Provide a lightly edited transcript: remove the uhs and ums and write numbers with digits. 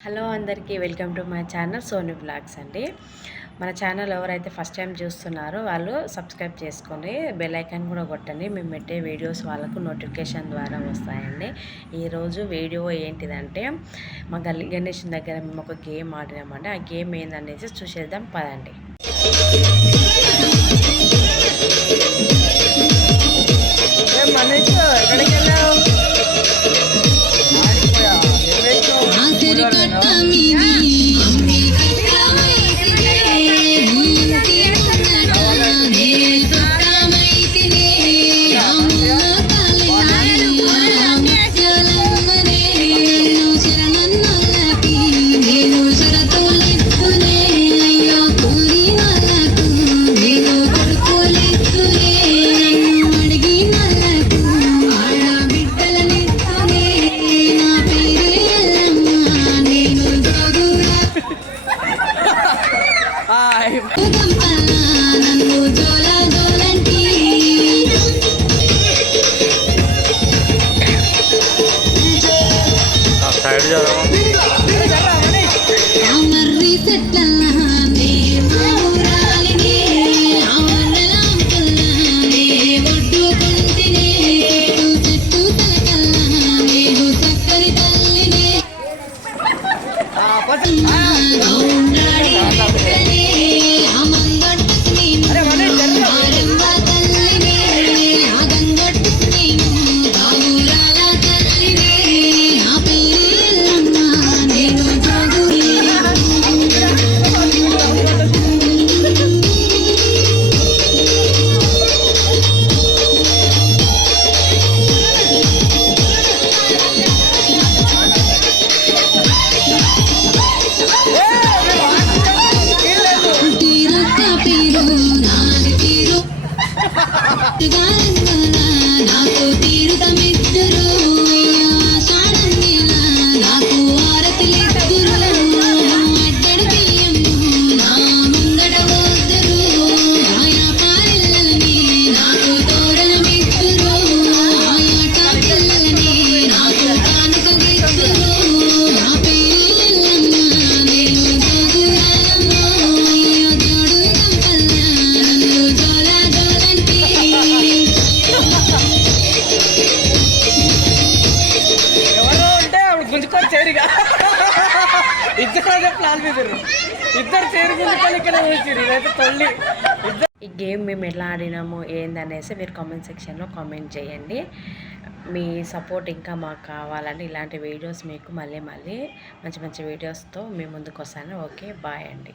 Hello అందరికీ welcome to my channel Soni blogs అండి. మన ఛానల్ ఎవరైతే ఫస్ట్ టైం చూస్తున్నారో వాళ్ళు సబ్స్క్రైబ్ చేసుకొని బెల్ ఐకాన్ కూడా కొట్టండి. మేము పెట్టే వీడియోస్ వాళ్ళకు నోటిఫికేషన్ ద్వారా వస్తాయండి. ఈరోజు వీడియో ఏంటిదంటే మా గణేష్ దగ్గర మేము ఒక గేమ్ ఆడినామండి. ఆ గేమ్ ఏందనేసి చూసేద్దాం పదండి. ఈ గేమ్ మేము ఎలా ఆడినాము ఏందనేసి మీరు కామెంట్ సెక్షన్లో కామెంట్ చేయండి. మీ సపోర్ట్ ఇంకా మాకు కావాలంటే ఇలాంటి వీడియోస్ మీకు మళ్ళీ మంచి వీడియోస్తో మీ ముందుకు వస్తాను. ఓకే, బాయ్ అండి.